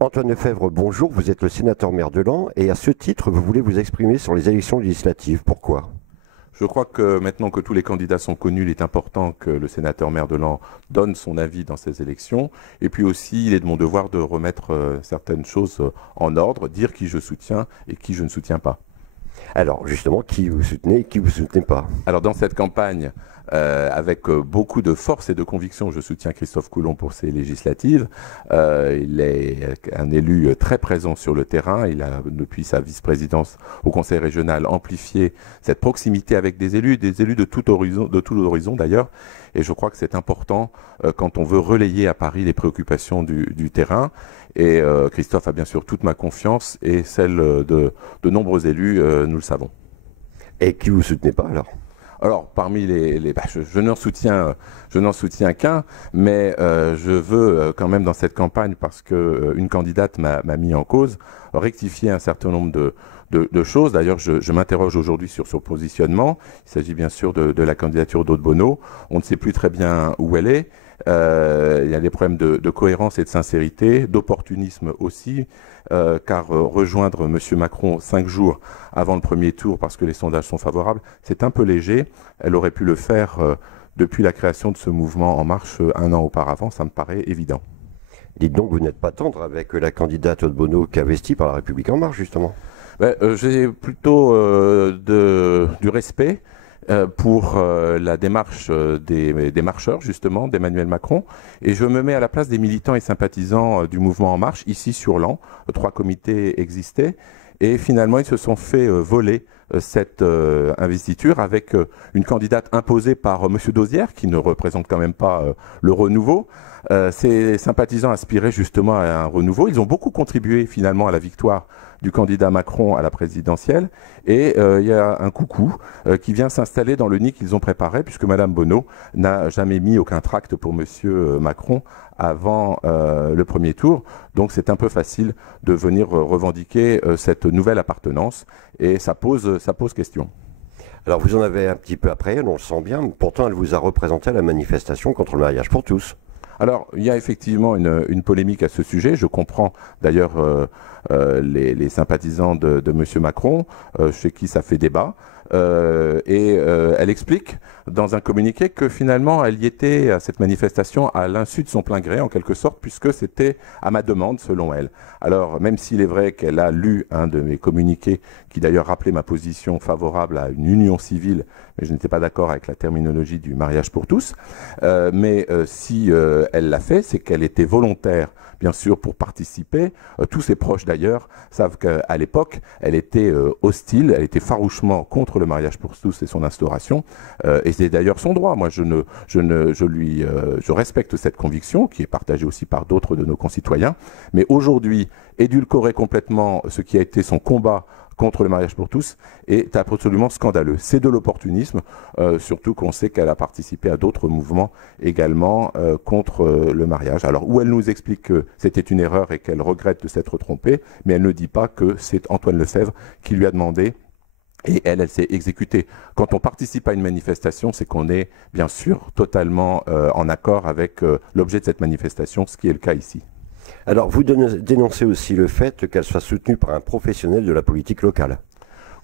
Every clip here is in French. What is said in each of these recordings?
Antoine Lefebvre, bonjour, vous êtes le sénateur maire de Laon et à ce titre, vous voulez vous exprimer sur les élections législatives. Pourquoi? Je crois que maintenant que tous les candidats sont connus, il est important que le sénateur maire de Laon donne son avis dans ces élections. Et puis aussi, il est de mon devoir de remettre certaines choses en ordre, dire qui je soutiens et qui je ne soutiens pas. Alors justement, qui vous soutenez et qui vous soutenez pas? Alors dans cette campagne, avec beaucoup de force et de conviction, je soutiens Christophe Coulon pour ces législatives. Il est un élu très présent sur le terrain. Il a, depuis sa vice-présidence au Conseil régional, amplifié cette proximité avec des élus de tout horizon d'ailleurs. Et je crois que c'est important quand on veut relayer à Paris les préoccupations du terrain. Et Christophe a bien sûr toute ma confiance et celle de nombreux élus, nous le savons. Et qui vous soutenez pas alors? Alors, parmi je n'en soutiens qu'un, mais je veux quand même dans cette campagne, parce qu'une candidate m'a mis en cause, rectifier un certain nombre de choses. D'ailleurs, je m'interroge aujourd'hui sur son positionnement. Il s'agit bien sûr de la candidature d'Aude Bono. On ne sait plus très bien où elle est. Il y a des problèmes de cohérence et de sincérité, d'opportunisme aussi, car rejoindre M. Macron 5 jours avant le premier tour parce que les sondages sont favorables, c'est un peu léger. Elle aurait pu le faire depuis la création de ce mouvement En Marche un an auparavant, ça me paraît évident. Dites donc, vous n'êtes pas tendre avec la candidate Aude Bono qui est investie par La République En Marche, justement. J'ai plutôt du respect pour la démarche des marcheurs, justement, d'Emmanuel Macron. Et je me mets à la place des militants et sympathisants du mouvement En Marche, ici sur Laon. 3 comités existaient. Et finalement, ils se sont fait voler cette investiture avec une candidate imposée par M. Dosière, qui ne représente quand même pas le renouveau. Ces sympathisants aspiraient justement à un renouveau. Ils ont beaucoup contribué finalement à la victoire du candidat Macron à la présidentielle. Et il y a un coucou qui vient s'installer dans le nid qu'ils ont préparé, puisque Mme Bono n'a jamais mis aucun tract pour M. Macron avant le premier tour. Donc c'est un peu facile de venir revendiquer cette nouvelle appartenance. Et ça pose question. Alors vous en avez un petit peu après, on le sent bien, pourtant elle vous a représenté à la manifestation contre le mariage pour tous. Alors, il y a effectivement une polémique à ce sujet. Je comprends d'ailleurs les sympathisants de M. Macron, chez qui ça fait débat. Elle explique dans un communiqué que finalement, elle y était à cette manifestation à l'insu de son plein gré, en quelque sorte, puisque c'était à ma demande, selon elle. Alors, même s'il est vrai qu'elle a lu un de mes communiqués, qui d'ailleurs rappelait ma position favorable à une union civile, mais je n'étais pas d'accord avec la terminologie du mariage pour tous, si elle l'a fait, c'est qu'elle était volontaire, bien sûr, pour participer. Tous ses proches, d'ailleurs, savent qu'à l'époque, elle était hostile, elle était farouchement contre le mariage pour tous et son instauration. Et c'est d'ailleurs son droit. Moi, je respecte cette conviction, qui est partagée aussi par d'autres de nos concitoyens. Mais aujourd'hui, édulcorer complètement ce qui a été son combat contre le mariage pour tous est absolument scandaleux. C'est de l'opportunisme, surtout qu'on sait qu'elle a participé à d'autres mouvements également contre le mariage. Alors, où elle nous explique que c'était une erreur et qu'elle regrette de s'être trompée, mais elle ne dit pas que c'est Antoine Lefebvre qui lui a demandé. Et elle s'est exécutée. Quand on participe à une manifestation, c'est qu'on est bien sûr totalement en accord avec l'objet de cette manifestation, ce qui est le cas ici. Alors vous dénoncez aussi le fait qu'elle soit soutenue par un professionnel de la politique locale.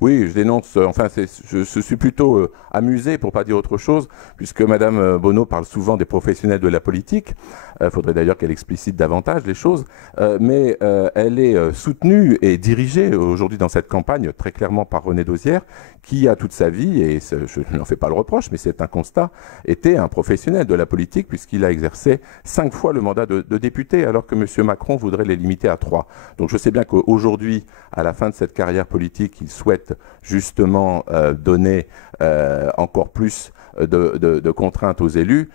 Oui, je dénonce, je suis plutôt amusé, pour pas dire autre chose, puisque Mme Bono parle souvent des professionnels de la politique. Il faudrait d'ailleurs qu'elle explicite davantage les choses. Mais elle est soutenue et dirigée aujourd'hui dans cette campagne très clairement par René Dosière, qui a toute sa vie, et je n'en fais pas le reproche, mais c'est un constat, était un professionnel de la politique, puisqu'il a exercé 5 fois le mandat de député, alors que M. Macron voudrait les limiter à 3. Donc je sais bien qu'aujourd'hui, à la fin de cette carrière politique, il souhaite justement donner encore plus de contraintes aux élus.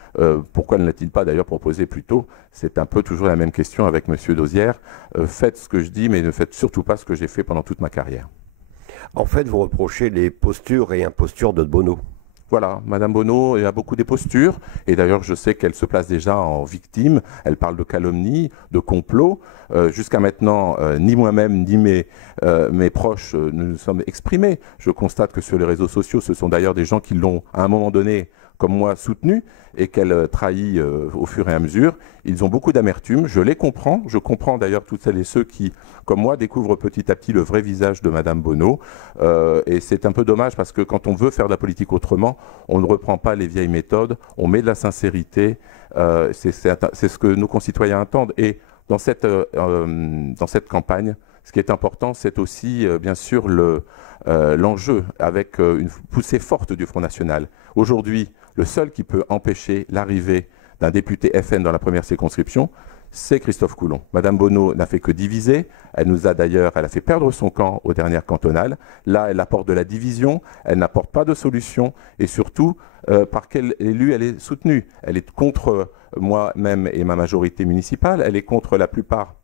Pourquoi ne l'a-t-il pas d'ailleurs proposé plus tôt? C'est un peu toujours la même question avec M. Dosière. Faites ce que je dis, mais ne faites surtout pas ce que j'ai fait pendant toute ma carrière. En fait, vous reprochez les postures et impostures de Bono. Voilà, Madame Bono a beaucoup des postures, et d'ailleurs je sais qu'elle se place déjà en victime, elle parle de calomnie, de complot. Jusqu'à maintenant, ni moi-même, ni mes proches ne nous sommes exprimés. Je constate que sur les réseaux sociaux, ce sont d'ailleurs des gens qui l'ont, à un moment donné, comme moi, soutenue et qu'elle trahit au fur et à mesure. Ils ont beaucoup d'amertume, je les comprends. Je comprends d'ailleurs toutes celles et ceux qui, comme moi, découvrent petit à petit le vrai visage de Madame Bonneau. Et c'est un peu dommage parce que quand on veut faire de la politique autrement, on ne reprend pas les vieilles méthodes, on met de la sincérité. C'est ce que nos concitoyens attendent. Et dans cette campagne, ce qui est important, c'est aussi, bien sûr, l'enjeu avec une poussée forte du Front National. Aujourd'hui, le seul qui peut empêcher l'arrivée d'un député FN dans la première circonscription, c'est Christophe Coulon. Madame Bonneau n'a fait que diviser. Elle a fait perdre son camp aux dernières cantonales. Là, elle apporte de la division. Elle n'apporte pas de solution. Et surtout, par quel élu elle est soutenue. Elle est contre moi-même et ma majorité municipale. Elle est contre la plupart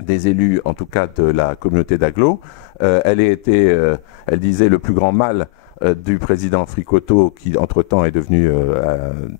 des élus, en tout cas de la communauté d'agglo. Elle disait le plus grand mal du président Fricoteau, qui entre-temps est devenu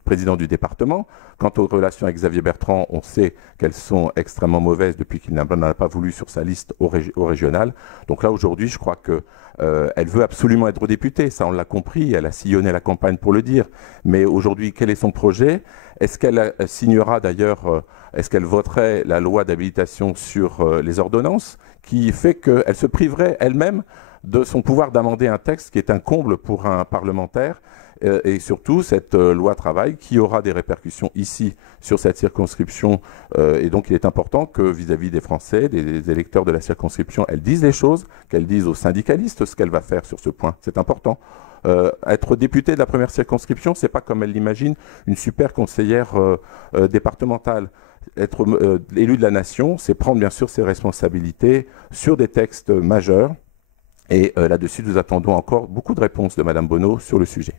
président du département. Quant aux relations avec Xavier Bertrand, on sait qu'elles sont extrêmement mauvaises depuis qu'il n'en a pas voulu sur sa liste au régional. Donc là, aujourd'hui, je crois qu'elle veut absolument être députée, ça on l'a compris, elle a sillonné la campagne pour le dire. Mais aujourd'hui, quel est son projet? Est-ce qu'elle signera d'ailleurs, est-ce qu'elle voterait la loi d'habilitation sur les ordonnances, qui fait qu'elle se priverait elle-même de son pouvoir d'amender un texte qui est un comble pour un parlementaire, et surtout cette loi travail qui aura des répercussions ici sur cette circonscription, et donc il est important que vis-à-vis des Français, des électeurs de la circonscription, elle dise les choses, qu'elle dise aux syndicalistes ce qu'elle va faire sur ce point. C'est important. Être député de la première circonscription, c'est pas comme elle l'imagine une super conseillère départementale. Être élu de la nation, c'est prendre bien sûr ses responsabilités sur des textes majeurs. Et là-dessus, nous attendons encore beaucoup de réponses de Madame Bonneau sur le sujet.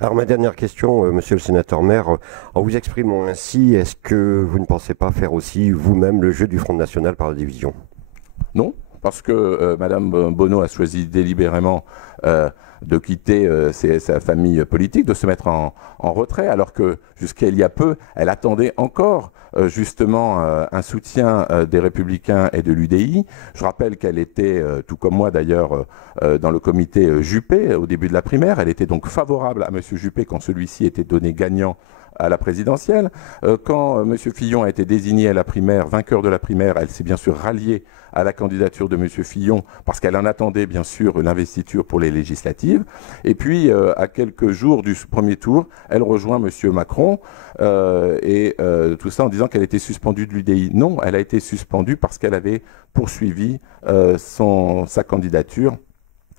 Alors ma dernière question, monsieur le sénateur-maire, en vous exprimant ainsi, est-ce que vous ne pensez pas faire aussi vous-même le jeu du Front National par la division? Non, parce que Madame Bonneau a choisi délibérément de quitter sa famille politique, de se mettre en retrait, alors que jusqu'à il y a peu, elle attendait encore justement un soutien des Républicains et de l'UDI. Je rappelle qu'elle était, tout comme moi d'ailleurs, dans le comité Juppé au début de la primaire. Elle était donc favorable à M. Juppé quand celui-ci était donné gagnant à la présidentielle. Quand M. Fillon a été désigné à la primaire, vainqueur de la primaire, elle s'est bien sûr ralliée à la candidature de M. Fillon parce qu'elle en attendait bien sûr l'investiture pour les législatives. Et puis, à quelques jours du premier tour, elle rejoint M. Macron tout ça en disant qu'elle était suspendue de l'UDI. Non, elle a été suspendue parce qu'elle avait poursuivi sa candidature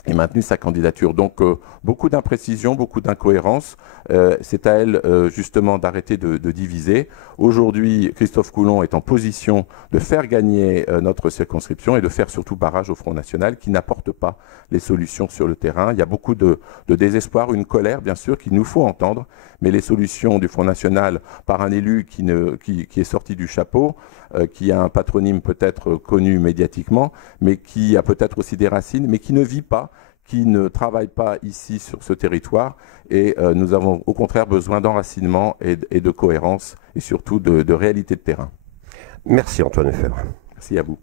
et maintenu sa candidature. Donc beaucoup d'imprécisions, beaucoup d'incohérences. C'est à elle justement d'arrêter de diviser. Aujourd'hui, Christophe Coulon est en position de faire gagner notre circonscription et de faire surtout barrage au Front National qui n'apporte pas les solutions sur le terrain. Il y a beaucoup de désespoir, une colère bien sûr qu'il nous faut entendre, mais les solutions du Front National par un élu qui est sorti du chapeau, qui a un patronyme peut-être connu médiatiquement, mais qui a peut-être aussi des racines, mais qui ne vit pas, qui ne travaille pas ici sur ce territoire. Et nous avons au contraire besoin d'enracinement et de cohérence et surtout de réalité de terrain. Merci Antoine Lefebvre. Merci à vous.